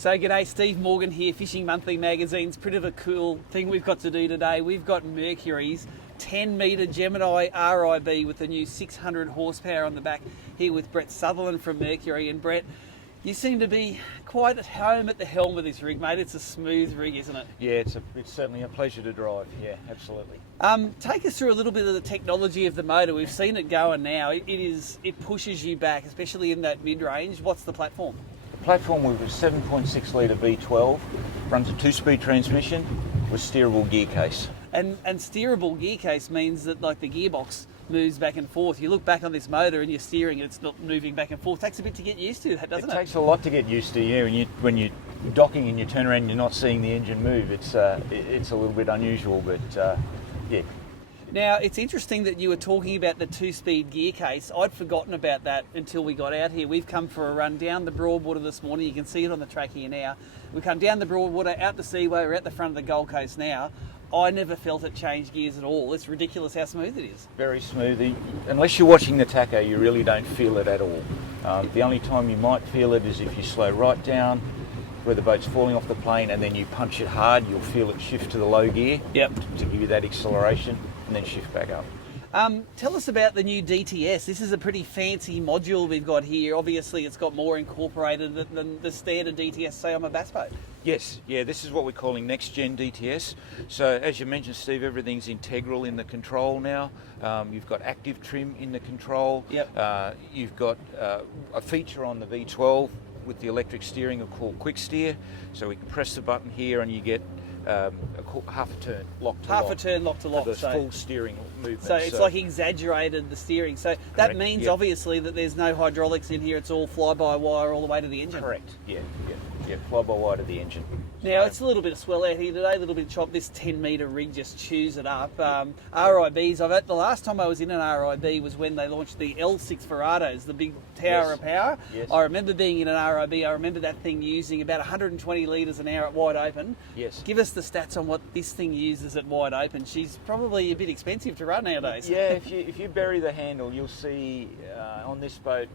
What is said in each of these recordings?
So g'day, Steve Morgan here, Fishing Monthly Magazine's pretty of a cool thing we've got to do today. We've got Mercury's 10 metre Gemini RIB with the new 600 horsepower on the back here with Brett Sutherland from Mercury. And Brett, you seem to be quite at home at the helm of this rig, mate. It's a smooth rig, isn't it? Yeah, it's certainly a pleasure to drive. Yeah, absolutely. Take us through a little bit of the technology of the motor. We've seen it going now. It pushes you back, especially in that mid-range. What's the platform? The platform with a 7.6 litre V12 runs a 2-speed transmission with steerable gear case. And steerable gear case means that like the gearbox moves back and forth. You look back on this motor and you're steering and it's not moving back and forth. It takes a bit to get used to, doesn't it? It takes a lot to get used to, yeah. When you're docking and you turn around and you're not seeing the engine move, it's a little bit unusual, but yeah. Now, it's interesting that you were talking about the 2-speed gear case. I'd forgotten about that until we got out here. We've come for a run down the Broadwater this morning. You can see it on the track here now. We come down the Broadwater, out the Seaway. We're at the front of the Gold Coast now. I never felt it change gears at all. It's ridiculous how smooth it is. Very smooth. Unless you're watching the tacho, you really don't feel it at all. The only time you might feel it is if you slow right down, where the boat's falling off the plane, and then you punch it hard, you'll feel it shift to the low gear. Yep. To give you that acceleration, and then shift back up. Tell us about the new DTS. This is a pretty fancy module we've got here. Obviously, it's got more incorporated than the standard DTS, say, on a bass boat. Yes, yeah, this is what we're calling next gen DTS. So as you mentioned, Steve, everything's integral in the control now. You've got active trim in the control. Yep. You've got a feature on the V12 with the electric steering called quick steer. So we can press the button here and you get half a turn lock to lock. Half a turn lock to lock. So full steering movement. So it's like exaggerated the steering. So that correct, means yep. Obviously that there's no hydraulics in here. It's all fly-by-wire all the way to the engine. Correct, yeah, fly-by-wire to the engine. Now, it's a little bit of swell out here today, a little bit of chop. This 10 metre rig just chews it up. RIBs, the last time I was in an RIB was when they launched the L6 Verados, the big tower of power. Yes. I remember being in an RIB. I remember that thing using about 120 litres an hour at wide open. Yes. Give us the stats on what this thing uses at wide open. She's probably a bit expensive to run nowadays. Yeah, if you bury the handle, you'll see on this boat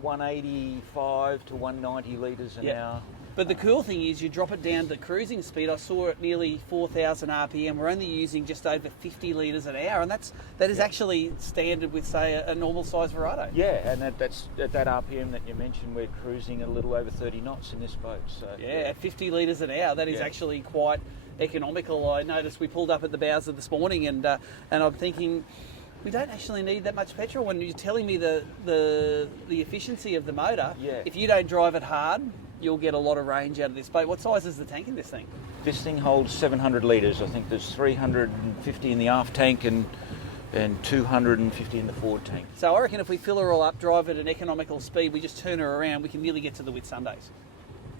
185 to 190 litres an hour. But the cool thing is you drop it down to cruising speed. I saw it nearly 4,000 RPM. We're only using just over 50 litres an hour, and that is actually standard with, say, a normal size Verado. Yeah, and that's at that RPM that you mentioned, we're cruising a little over 30 knots in this boat. So yeah, at 50 litres an hour, that is actually quite economical. I noticed we pulled up at the Bowser this morning, and I'm thinking, we don't actually need that much petrol. When you're telling me the efficiency of the motor, if you don't drive it hard, you'll get a lot of range out of this boat. What size is the tank in this thing? This thing holds 700 litres. I think there's 350 in the aft tank and 250 in the forward tank. So I reckon if we fill her all up, drive at an economical speed, we just turn her around, we can nearly get to the Whitsundays.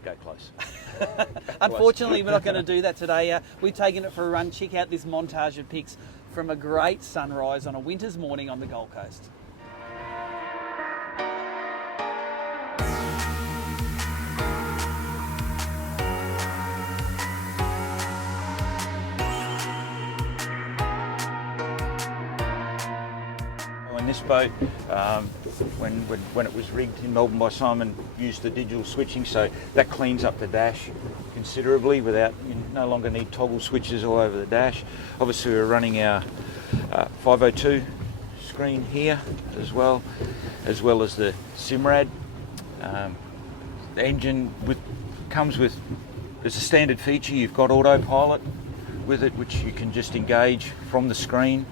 Go close. Unfortunately, we're not going to do that today. We've taken it for a run. Check out this montage of pics from a great sunrise on a winter's morning on the Gold Coast. In this boat, when it was rigged in Melbourne by Simon, used the digital switching, so that cleans up the dash considerably without, you no longer need toggle switches all over the dash. Obviously we're running our 502 screen here as well as the SIMRAD. The engine comes with, there's a standard feature, you've got autopilot with it, which you can just engage from the screen.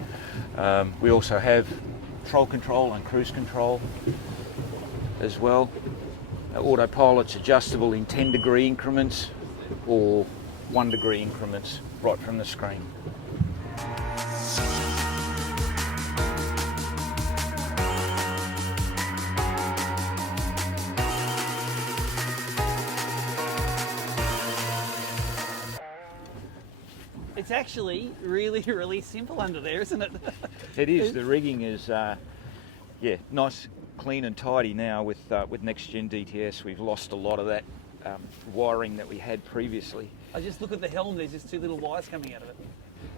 We also have throttle control and cruise control as well. Autopilot's adjustable in 10-degree increments or 1-degree increments right from the screen. It's actually really, really simple under there, isn't it? It is. The rigging is, nice, clean and tidy now with Next Gen DTS. We've lost a lot of that wiring that we had previously. I just look at the helm, there's just two little wires coming out of it.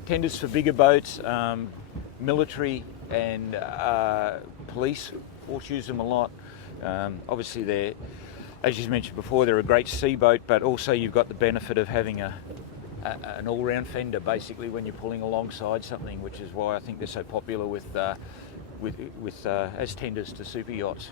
Tenders for bigger boats, military and police force use them a lot. Obviously As you mentioned before, they're a great sea boat, but also you've got the benefit of having an all-round fender basically when you're pulling alongside something, which is why I think they're so popular with as tenders to super yachts.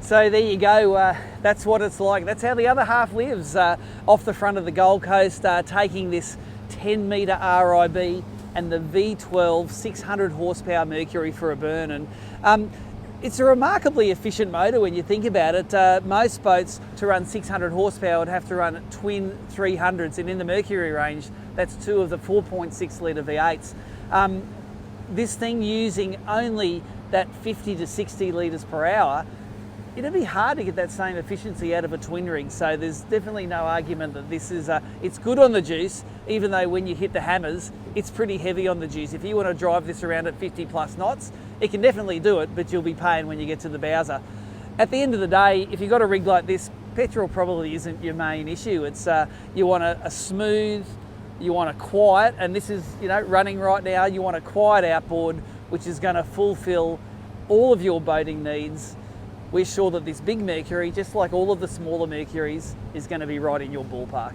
So there you go, that's what it's like. That's how the other half lives, off the front of the Gold Coast, taking this 10 metre RIB and the V12 600 horsepower Mercury for a burn. And it's a remarkably efficient motor when you think about it. Most boats to run 600 horsepower would have to run twin 300s, and in the Mercury range, that's two of the 4.6 litre V8s. This thing using only that 50 to 60 litres per hour, it'd be hard to get that same efficiency out of a twin rig. So there's definitely no argument that this is, it's good on the juice, even though when you hit the hammers, it's pretty heavy on the juice. If you want to drive this around at 50 plus knots, it can definitely do it, but you'll be paying when you get to the bowser. At the end of the day, if you've got a rig like this, petrol probably isn't your main issue. It's, you want a smooth, you want a quiet, and this is, you know, running right now, you want a quiet outboard, which is going to fulfill all of your boating needs. We're sure that this big Mercury, just like all of the smaller Mercuries, is going to be right in your ballpark.